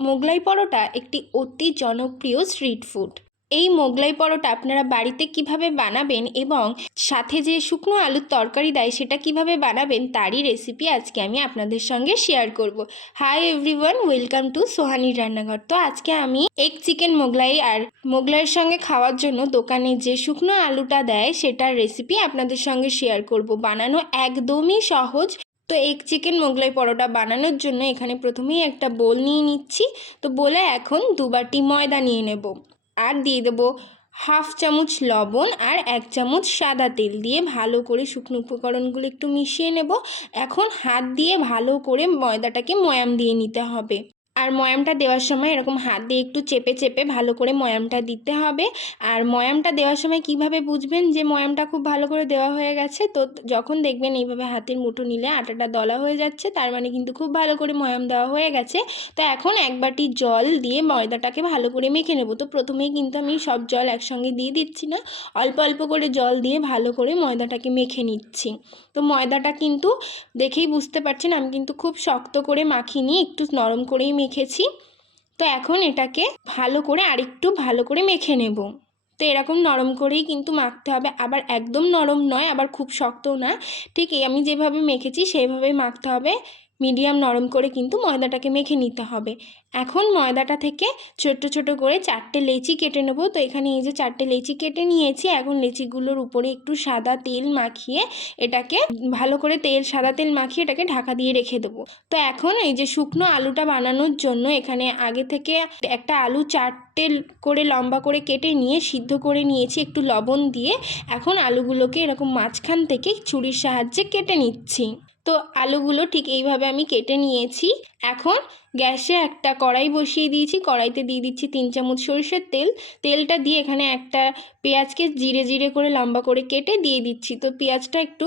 মোগলাই পরোটা একটি অতি জনপ্রিয় স্ট্রিট ফুড এই মোগলাই পরোটা আপনারা বাড়িতে কীভাবে বানাবেন এবং সাথে যে শুকনো আলুর তরকারি দেয় সেটা কীভাবে বানাবেন তারই রেসিপি আজকে আমি আপনাদের সঙ্গে শেয়ার করব। হাই এভরিওয়ান ওয়েলকাম টু সোহানির রান্নাঘর তো আজকে আমি এগ চিকেন মোগলাই আর মোগলাইয়ের সঙ্গে খাওয়ার জন্য দোকানে যে শুকনো আলুটা দেয় সেটার রেসিপি আপনাদের সঙ্গে শেয়ার করব। বানানো একদমই সহজ তো এক চিকেন মোগলাই পরোটা বানানোর জন্য এখানে প্রথমেই একটা বোল নিয়ে নিচ্ছি। তো বলে এখন দু বাটি ময়দা নিয়ে নেব আর দিয়ে দেবো হাফ চামচ লবণ আর এক চামচ সাদা তেল দিয়ে ভালো করে শুকনো উপকরণগুলো একটু মিশিয়ে নেব। এখন হাত দিয়ে ভালো করে ময়দাটাকে ময়াম দিয়ে নিতে হবে। আর ময়ামটা দেওয়ার সময় এরকম হাত দিয়ে একটু চেপে চেপে ভালো করে ময়ামটা দিতে হবে। আর ময়ামটা দেওয়ার সময় কীভাবে বুঝবেন যে ময়ামটা খুব ভালো করে দেওয়া হয়ে গেছে? তো যখন দেখবেন এইভাবে হাতের মুঠো নিলে আটাটা দলা হয়ে যাচ্ছে, তার মানে কিন্তু খুব ভালো করে ময়াম দেওয়া হয়ে গেছে। তো এখন এক বাটি জল দিয়ে ময়দাটাকে ভালো করে মেখে নেব। তো প্রথমেই কিন্তু আমি সব জল একসঙ্গে দিয়ে দিচ্ছি না, অল্প অল্প করে জল দিয়ে ভালো করে ময়দাটাকে মেখে নিচ্ছি। তো ময়দাটা কিন্তু দেখেই বুঝতে পারছেন, আমি কিন্তু খুব শক্ত করে মাখিনি, একটু নরম করেই মেখেছি। তো এখন এটাকে ভালো করে আরেকটু ভালো করে মেখে নেব। তো এরকম নরম করেই কিন্তু মাখতে হবে। আবার একদম নরম নয়, আবার খুব শক্তও না। ঠিক আমি যেভাবে মেখেছি, সেইভাবেই মাখতে হবে। মিডিয়াম নরম করে কিন্তু ময়দাটাকে মেখে নিতে হবে। এখন ময়দাটা থেকে ছোট ছোট করে চারটে লেচি কেটে নেব। তো এখানে এই যে চারটে লেচি কেটে নিয়েছি, এখন লেচিগুলোর উপরে একটু সাদা তেল মাখিয়ে এটাকে ভালো করে তেল, সাদা তেল মাখিয়ে এটাকে ঢাকা দিয়ে রেখে দেবো। তো এখন এই যে শুকনো আলুটা বানানোর জন্য এখানে আগে থেকে একটা আলু চারটে করে লম্বা করে কেটে নিয়ে সিদ্ধ করে নিয়েছি একটু লবণ দিয়ে। এখন আলুগুলোকে এরকম মাঝখান থেকে ছুরির সাহায্যে কেটে নিচ্ছি। তো আলুগুলো ঠিক এইভাবে আমি কেটে নিয়েছি। এখন গ্যাসে একটা কড়াই বসিয়ে দিয়েছি। কড়াইতে দিয়ে দিচ্ছি তিন চামচ সরষের তেল। তেলটা দিয়ে এখানে একটা পেঁয়াজকে জিরে জিরে করে লম্বা করে কেটে দিয়ে দিচ্ছি। তো পেঁয়াজটা একটু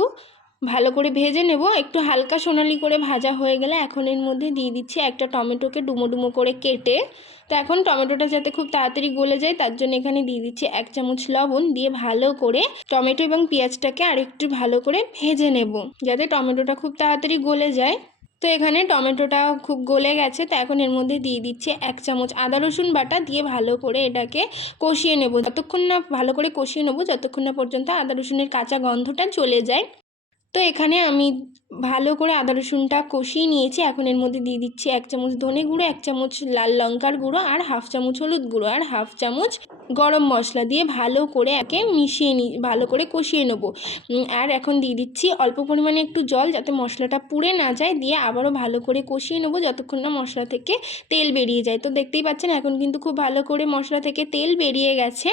ভালো করে ভেজে নেব। একটু হালকা সোনালি করে ভাজা হয়ে গেলে এখন এর মধ্যে দিয়ে দিচ্ছি একটা টমেটোকে ডুমো ডুমো করে কেটে। তো এখন টমেটোটা যাতে খুব তাড়াতাড়ি গলে যায় তার জন্য এখানে দিয়ে দিচ্ছি এক চামচ লবণ দিয়ে ভালো করে টমেটো এবং পেঁয়াজটাকে আরেকটু ভালো করে ভেজে নেব যাতে টমেটোটা খুব তাড়াতাড়ি গলে যায়। তো এখানে টমেটোটা খুব গলে গেছে। তো এখন এর মধ্যে দিয়ে দিচ্ছে এক চামচ আদা রসুন বাটা দিয়ে ভালো করে এটাকে কষিয়ে নেব। যতক্ষণ না ভালো করে কষিয়ে নেব, যতক্ষণ না পর্যন্ত আদা রসুনের কাঁচা গন্ধটা চলে যায়। তো এখানে আমি ভালো করে আদা রসুনটা কষিয়ে নিয়েছি। এখন এর মধ্যে দিয়ে দিচ্ছি এক চামচ ধনে গুঁড়ো, এক চামচ লাল লঙ্কার গুঁড়ো আর হাফ চামচ হলুদ গুঁড়ো আর হাফ চামচ গরম মশলা দিয়ে ভালো করে একে মিশিয়ে নি, ভালো করে কষিয়ে নেব। আর এখন দিয়ে দিচ্ছি অল্প পরিমাণে একটু জল যাতে মশলাটা পুড়ে না যায়, দিয়ে আবারও ভালো করে কষিয়ে নেব যতক্ষণ না মশলা থেকে তেল বেরিয়ে যায়। তো দেখতেই পাচ্ছেন এখন কিন্তু খুব ভালো করে মশলা থেকে তেল বেরিয়ে গেছে।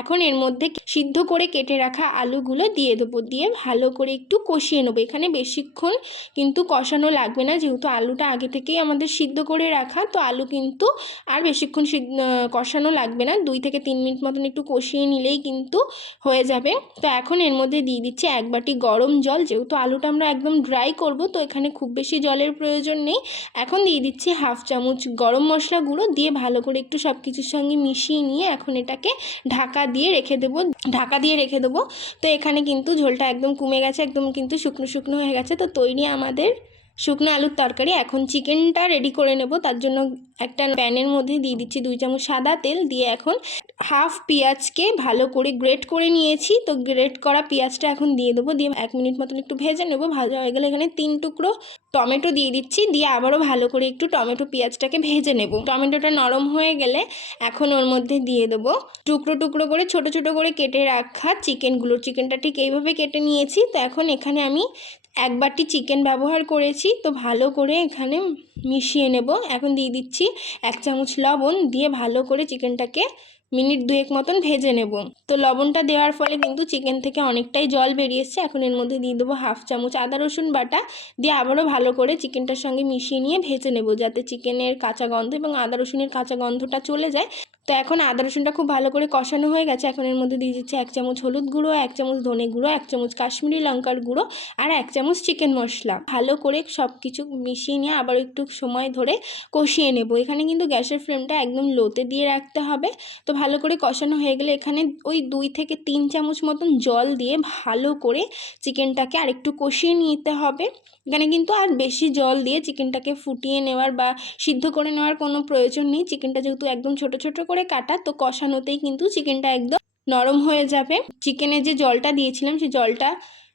এখন এর মধ্যে সিদ্ধ করে কেটে রাখা আলুগুলো দিয়ে দেবো, দিয়ে ভালো করে একটু কষিয়ে নেব। এখানে বেশিক্ষণ কিন্তু কষানো লাগবে না, যেহেতু আলুটা আগে থেকেই আমাদের সিদ্ধ করে রাখা, তো আলু কিন্তু আর বেশিক্ষণ কষানো লাগবে না। দুই থেকে তিন মিনিট মতন একটু কষিয়ে নিলেই কিন্তু হয়ে যাবে। তো এখন এর মধ্যে দিয়ে দিচ্ছি এক বাটি গরম জল, যেহেতু আলুটা আমরা একদম ড্রাই করব, তো এখানে খুব বেশি জলের প্রয়োজন নেই। এখন দিয়ে দিচ্ছি হাফ চামচ গরম মশলা গুঁড়ো, দিয়ে ভালো করে একটু সব কিছুর সঙ্গে মিশিয়ে নিয়ে এখন এটাকে ঢাকা দিয়ে রেখে দেবো, ঢাকা দিয়ে রেখে দেবো। তো এখানে কিন্তু ঝোলটা একদম কমে গেছে, একদম কিন্তু শুকনো শুকনো হয়ে গেছে। তো তৈরি আমাদের শুকনো আলুর তরকারি। এখন চিকেনটা রেডি করে নেব। তার জন্য একটা প্যানের মধ্যে দিয়ে দিচ্ছি দুই চামচ সাদা তেল। দিয়ে এখন হাফ পেঁয়াজকে ভালো করে গ্রেট করে নিয়েছি। তো গ্রেট করা পেঁয়াজটা এখন দিয়ে দেবো। দিয়ে এক মিনিট মতন একটু ভেজে নেব। ভাজা হয়ে গেলে এখানে তিন টুকরো টমেটো দিয়ে দিচ্ছি। দিয়ে আবারও ভালো করে একটু টমেটো পেঁয়াজটাকে ভেজে নেব। টমেটোটা নরম হয়ে গেলে এখন ওর মধ্যে দিয়ে দেবো টুকরো টুকরো করে ছোট ছোট করে কেটে রাখা চিকেনগুলো। চিকেনটা ঠিক এইভাবে কেটে নিয়েছি। তো এখন এখানে আমি এক বাটি চিকেন ব্যবহার করেছি, তো ভালো করে এখানে মিশিয়ে নেব। এখন দিয়ে দিচ্ছি এক চামচ লবণ দিয়ে ভালো করে চিকেনটাকে মিনিট দুয়েক মতন ভেজে নেব। তো লবণটা দেওয়ার ফলে কিন্তু চিকেন থেকে অনেকটাই জল বেরিয়েছে। এখন এর মধ্যে দিয়ে দেবো হাফ চামচ আদা রসুন বাটা দিয়ে আবারও ভালো করে চিকেনটার সঙ্গে মিশিয়ে নিয়ে ভেজে নেব, যাতে চিকেনের কাঁচা গন্ধ এবং আদা রসুনের কাঁচা গন্ধটা চলে যায়। তো এখন আদা, রসুনটা খুব ভালো করে কষানো হয়ে গেছে। এখন এর মধ্যে দিয়ে দিচ্ছি এক চামচ হলুদ গুঁড়ো, এক চামচ ধনে গুঁড়ো, এক চামচ কাশ্মীরি লঙ্কার গুঁড়ো আর এক চামচ চিকেন মশলা। ভালো করে সব কিছু মিশিয়ে নিয়ে আবার একটু সময় ধরে কষিয়ে নেব। এখানে কিন্তু গ্যাসের ফ্লেমটা একদম লোতে দিয়ে রাখতে হবে। তো ভালো করে কষানো হয়ে গেলে এখানে ওই দুই থেকে তিন চামচ মতন জল দিয়ে ভালো করে চিকেনটাকে আরেকটু কষিয়ে নিতে হবে। এখানে কিন্তু আর বেশি জল দিয়ে চিকেনটাকে ফুটিয়ে নেওয়ার বা সিদ্ধ করে নেওয়ার কোনো প্রয়োজন নেই। চিকেনটা যেহেতু একদম ছোট ছোট করে কাটা, তো কষানোতেই কিন্তু চিকেনটা একদম নরম হয়ে যাবে। চিকেনের যে জলটা দিয়েছিলাম সেই জলটা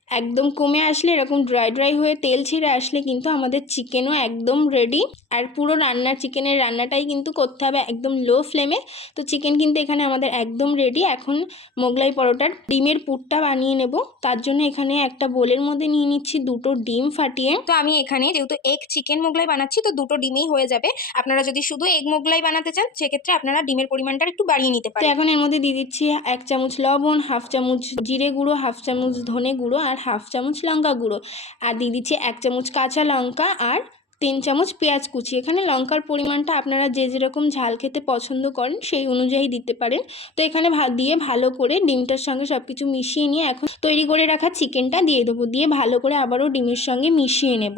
একদম কমে আসলে এরকম ড্রাই ড্রাই হয়ে তেল ছেড়ে আসলে কিন্তু আমাদের চিকেনও একদম রেডি আর পুরো রান্না চিকেনের রান্নাটাই কিন্তু করতে হবে একদম লো ফ্লেমে তো চিকেন কিন্তু এখানে আমাদের একদম রেডি এখন মোগলাই পরোটার ডিমের পুরটা বানিয়ে নেব। তার জন্য এখানে একটা বোলের মধ্যে নিয়ে নিচ্ছি দুটো ডিম ফাটিয়ে। তো আমি এখানে যেহেতু এগ চিকেন মোগলাই বানাচ্ছি তো দুটো ডিমেই হয়ে যাবে। আপনারা যদি শুধু এগ মোগলাই বানাতে চান সেক্ষেত্রে আপনারা ডিমের পরিমাণটা একটু বাড়িয়ে নিতে তো পারেন। এখন এর মধ্যে দিয়ে দিচ্ছি এক চামচ লবণ হাফ চামচ জিরে গুঁড়ো হাফ চামচ ধনে গুঁড়ো আর হাফ চামচ লঙ্কা গুঁড়ো। আর দিয়ে দিচ্ছি এক চামচ কাঁচা লঙ্কা আর তিন চামচ পেঁয়াজ কুচি। এখানে লঙ্কার পরিমাণটা আপনারা যে যেরকম ঝাল খেতে পছন্দ করেন সেই অনুযায়ী দিতে পারেন। তো এখানে দিয়ে ভালো করে ডিমটার সঙ্গে সব কিছু মিশিয়ে নিয়ে এখন তৈরি করে রাখা চিকেনটা দিয়ে দেবো। দিয়ে ভালো করে আবারও ডিমের সঙ্গে মিশিয়ে নেব।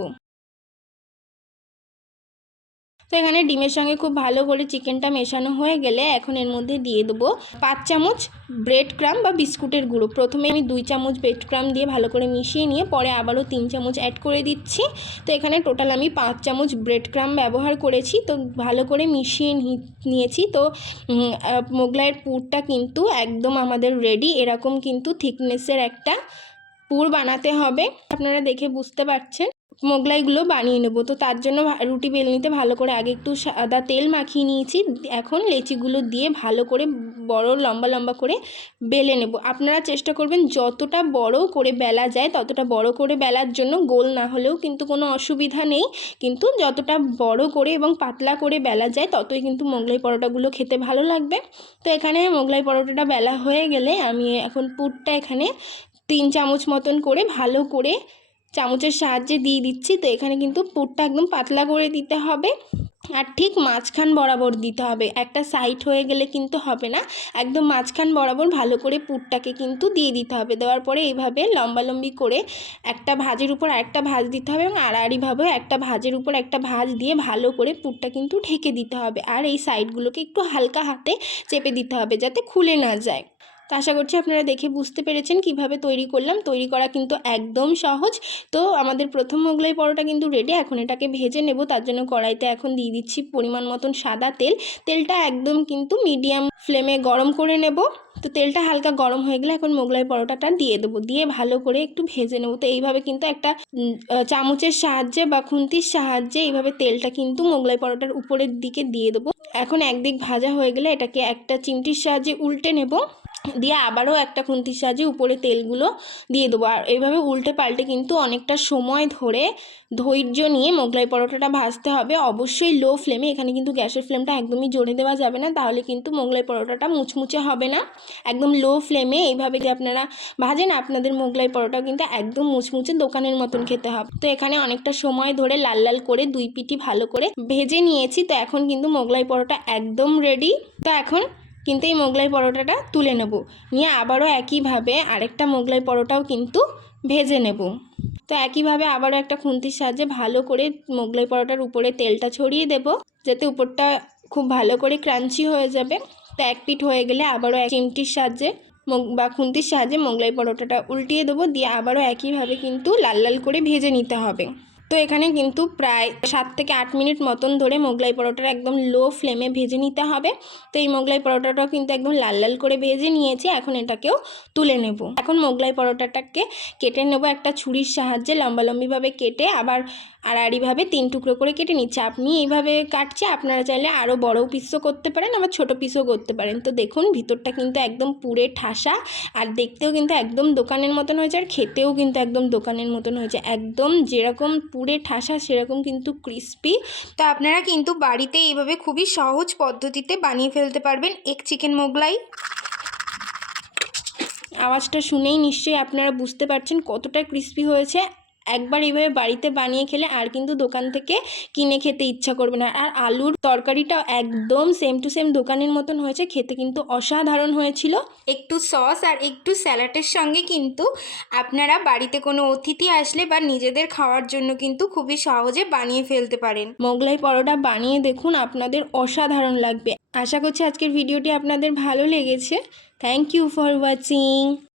তো এখানে ডিমের সঙ্গে খুব ভালো করে চিকেনটা মেশানো হয়ে গেলে এখন এর মধ্যে দিয়ে দেবো পাঁচ চামচ ব্রেড ক্রাম বা বিস্কুটের গুঁড়ো। প্রথমে আমি দুই চামচ ব্রেড ক্রাম দিয়ে ভালো করে মিশিয়ে নিয়ে পরে আবারও তিন চামচ অ্যাড করে দিচ্ছি। তো এখানে টোটাল আমি পাঁচ চামচ ব্রেড ক্রাম ব্যবহার করেছি। তো ভালো করে মিশিয়ে নিয়েছি। তো মোগলাইয়ের পুরটা কিন্তু একদম আমাদের রেডি এরকম কিন্তু থিকনেসের একটা পুর বানাতে হবে। আপনারা দেখে বুঝতে পারছেন। মোগলাইগুলো বানিয়ে নেব। তো তার জন্য রুটি বেলনিতে ভালো করে আগে একটু সাদা তেল মাখিয়ে নিয়েছি। এখন লেচিগুলো দিয়ে ভালো করে বড় লম্বা লম্বা করে বেলে নেব। আপনারা চেষ্টা করবেন যতটা বড় করে বেলা যায় ততটা বড় করে বেলার জন্য। গোল না হলেও কিন্তু কোনো অসুবিধা নেই। কিন্তু যতটা বড় করে এবং পাতলা করে বেলা যায় ততই কিন্তু মোগলাই পরোটাগুলো খেতে ভালো লাগবে। তো এখানে মোগলাই পরোটাটা বেলা হয়ে গেলে আমি এখন পুরটা এখানে তিন চামচ মতন করে ভালো করে চামচের সাহায্যে দিয়ে দিচ্ছি। তো এখানে কিন্তু পুরটা একদম পাতলা করে দিতে হবে। আর ঠিক মাঝখান বরাবর দিতে হবে। একটা সাইড হয়ে গেলে কিন্তু হবে না। একদম মাঝখান বরাবর ভালো করে পুরটাকে কিন্তু দিয়ে দিতে হবে। দেওয়ার পরে এইভাবে লম্বালম্বি করে একটা ভাজের উপর আরেকটা ভাজ দিতে হবে এবং আড়াআড়িভাবে একটা ভাজের উপর একটা ভাজ দিয়ে ভালো করে পুরটা কিন্তু ঢেকে দিতে হবে। আর এই সাইডগুলোকে একটু হালকা হাতে চেপে দিতে হবে যাতে খুলে না যায়। তো আশা করছি আপনারা দেখে বুঝতে পেরেছেন কীভাবে তৈরি করলাম। তৈরি করা কিন্তু একদম সহজ। তো আমাদের প্রথম মোগলাই পরোটা কিন্তু রেডি এখন এটাকে ভেজে নেব। তার জন্য কড়াইতে এখন দিয়ে দিচ্ছি পরিমাণ মতন সাদা তেল। তেলটা একদম কিন্তু মিডিয়াম ফ্লেমে গরম করে নেব। তো তেলটা হালকা গরম হয়ে গেলে এখন মোগলাই পরোটাটা দিয়ে দেবো। দিয়ে ভালো করে একটু ভেজে নেব। তো এইভাবে কিন্তু একটা চামচের সাহায্যে বা খুন্তির সাহায্যে এইভাবে তেলটা কিন্তু মোগলাই পরোটার উপরের দিকে দিয়ে দেবো। এখন একদিক ভাজা হয়ে গেলে এটাকে একটা চিমটির সাহায্যে উল্টে নেব। দিয়ে আবারও একটা খুন্তির সাহায্যে উপরে তেলগুলো দিয়ে দেবো। আর এইভাবে উল্টে পাল্টে কিন্তু অনেকটা সময় ধরে ধৈর্য নিয়ে মোগলাই পরোটাটা ভাজতে হবে। অবশ্যই লো ফ্লেমে এখানে কিন্তু গ্যাসের ফ্লেমটা একদমই জোরে দেওয়া যাবে না, তাহলে কিন্তু মোগলাই পরোটাটা মুচমুচে হবে না। একদম লো ফ্লেমে এইভাবে যে আপনারা ভাজেন, আপনাদের মোগলাই পরোটাও কিন্তু একদম মুচমুচে দোকানের মতন খেতে হবে। তো এখানে অনেকটা সময় ধরে লাল লাল করে দুই পিঠি ভালো করে ভেজে নিয়েছি। তো এখন কিন্তু মোগলাই পরোটা একদম রেডি তো এখন কিন্তু এই মোগলাই পরোটাটা তুলে নেব। নিয়ে আবারও একইভাবে আরেকটা মোগলাই পরোটাও কিন্তু ভেজে নেব। তো একইভাবে আবারও একটা খুন্তির সাহায্যে ভালো করে মোগলাই পরোটার উপরে তেলটা ছড়িয়ে দেব, যাতে উপরটা খুব ভালো করে ক্রাঞ্চি হয়ে যাবে। তো এক পিঠ হয়ে গেলে আবারও এক চিমটির সাহায্যে বা খুন্তির সাহায্যে মোগলাই পরোটাটা উল্টিয়ে দেবো। দিয়ে আবারও একইভাবে কিন্তু লাল লাল করে ভেজে নিতে হবে। তো এখানে কিন্তু প্রায় সাত থেকে আট মিনিট মতন ধরে মোগলাই পরোটাটা একদম লো ফ্লেমে ভেজে নিতে হবে। তো এই মোগলাই পরোটাটাও কিন্তু একদম লাল লাল করে ভেজে নিয়েছি, এখন এটাকেও তুলে নেব। এখন মোগলাই পরোটাটাকে কেটে নেব একটা ছুরির সাহায্যে, লম্বালম্বিভাবে কেটে আবার আড়াআড়িভাবে তিন টুকরো করে কেটে নিচ্ছে। আপনি এইভাবে কাটছে, আপনারা চাইলে আরও বড় পিসও করতে পারেন, আবার ছোট পিসও করতে পারেন। তো দেখুন, ভিতরটা কিন্তু একদম পুরে ঠাসা, আর দেখতেও কিন্তু একদম দোকানের মতন হয়েছে, আর খেতেও কিন্তু একদম দোকানের মতন হয়েছে। একদম যেরকম পুরে ঠাসা সেরকম কিন্তু ক্রিস্পি তা আপনারা কিন্তু বাড়িতে এইভাবে খুবই সহজ পদ্ধতিতে বানিয়ে ফেলতে পারবেন এক চিকেন মোগলাই। আওয়াজটা শুনেই নিশ্চয়ই আপনারা বুঝতে পারছেন কতটা ক্রিস্পি হয়েছে। একবার এইভাবে বাড়িতে বানিয়ে খেলে আর কিন্তু দোকান থেকে কিনে খেতে ইচ্ছা করবে না। আর আলুর তরকারিটাও একদম সেম টু সেম দোকানের মতন হয়েছে, খেতে কিন্তু অসাধারণ হয়েছিল। একটু সস আর একটু স্যালাডের সঙ্গে কিন্তু আপনারা বাড়িতে কোনো অতিথি আসলে বা নিজেদের খাওয়ার জন্য কিন্তু খুবই সহজে বানিয়ে ফেলতে পারেন। মোগলাই পরোটা বানিয়ে দেখুন, আপনাদের অসাধারণ লাগবে। আশা করছি আজকের ভিডিওটি আপনাদের ভালো লেগেছে। Thank you for watching